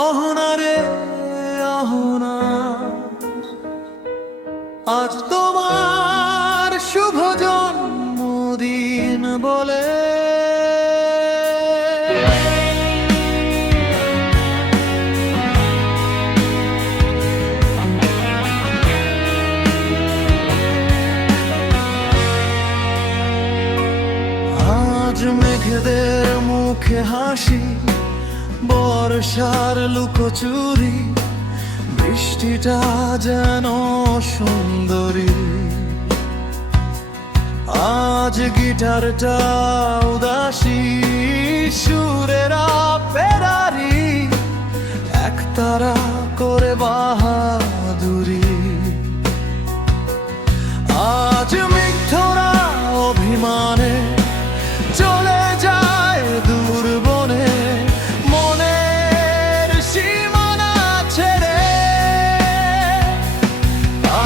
অহনারে অহনা, আজ তোমার শুভ জন্মদিন বলে আজ মেঘেদের মুখে হাসি, বর্ষার লুকোচুরি, বৃষ্টিটা যেন সুন্দরী। আজ গিটারটা উদাসী, সুরেরা ফেরারি, একতারা করে বাহাদুরি। আজ মিথ্যরা অভিমানে চলে যায় দূর বনে, মনের সীমানা ছেড়ে।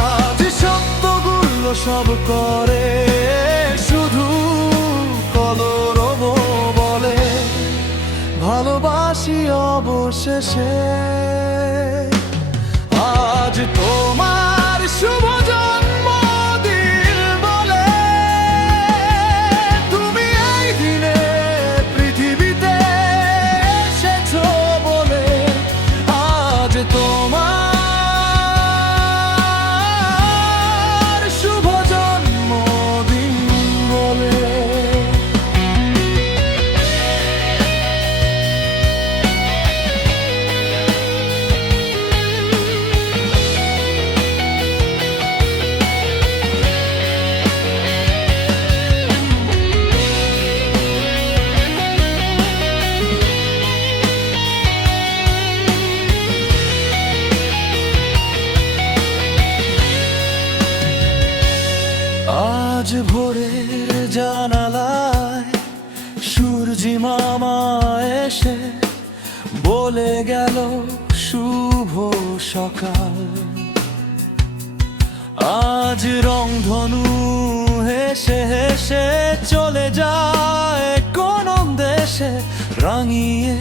আজ সত্যগুলো সব করে শুধু কলরব বলে, ভালোবাসি অবশেষে। আজ তোমার শুভ জন্মদিন বলে, তুমি এই দিনে পৃথিবীতে এসেছো বলে। আজ তোমার শুভ জন্মদিন বলে। আজ ভোরের জানালায় সূর্যি মামা এসে বলে গেল শুভ সকাল। আজ রংধনু হেসে হেসে চলে যায় কোন দেশে, রাঙিয়ে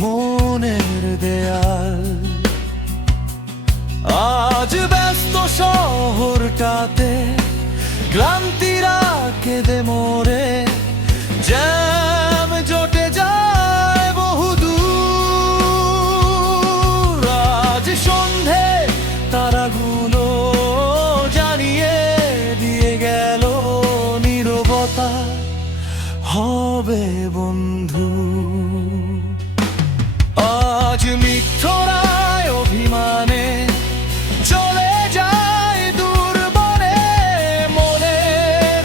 মনের দেয়াল। আজ ব্যস্ত শহরটাতে ক্লান্তিরা কেঁদে মোরে, জ্যাম জটে যায় বহুদূর। আজ সন্ধে তারাগুলো জানিয়ে দিয়ে গেল নীরবতা হবে বন্ধু। আজ মিথ্যরায় অভিমানে চলে যায় দূর বনে, মনের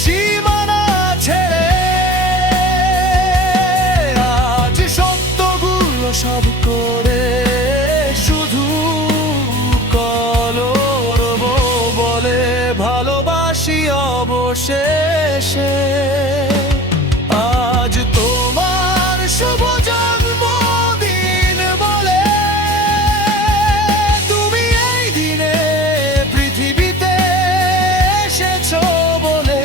সীমানা ছেড়ে। আজ সত্যগুলো সব করে শুধু কলরব বলে, ভালোবাসি অবশেষে। আজ তোমার শুভ জন্মদিন বলে, তুমি এই দিনে পৃথিবীতে এসেছো বলে।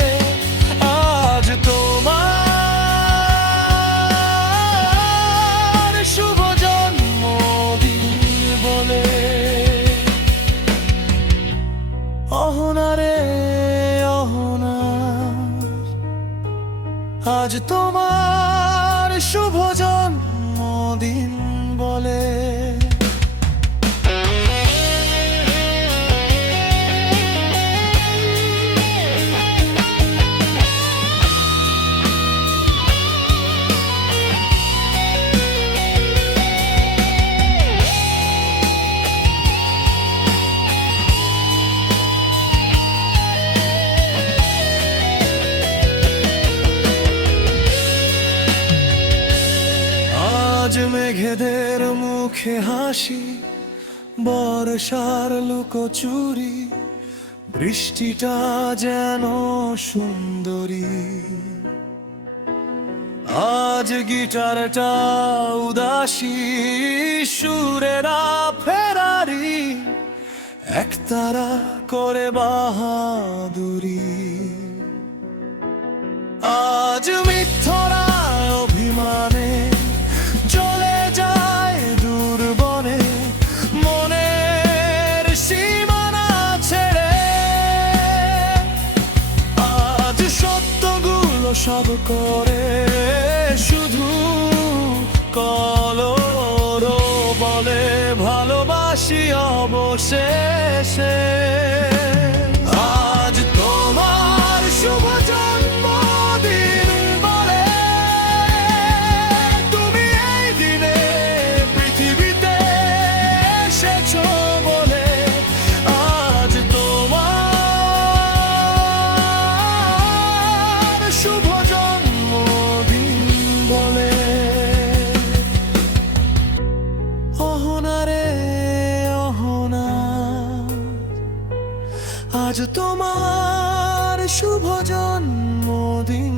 আজ তোমার শুভ জন্মদিন বলে। অহনারে অহনা, আজ তোমার শুভ জন্মদিন বলে। আজ মেঘেদের মুখে হাসি, বর্ষার লুকোচুরি, বৃষ্টিটা যেন সুন্দরী। আজ গিটারটা উদাসী, সুরেরা ফেরারি, একতারা করে বাহাদুরি। আজ মিথ্যরা অভিমানে চলে যায় দূর সব করে শুধু কলর বলে ভালোবাসি অবশেষে। আজ তোমার শুভ জন্মদিন বলে তুমি এই দিনে পৃথিবীতে এসেছো বলে, আজ তোমার শুভ জন্মদিন বলে। অহনা রে অহনা, আজ তোমার শুভ জন্মদিন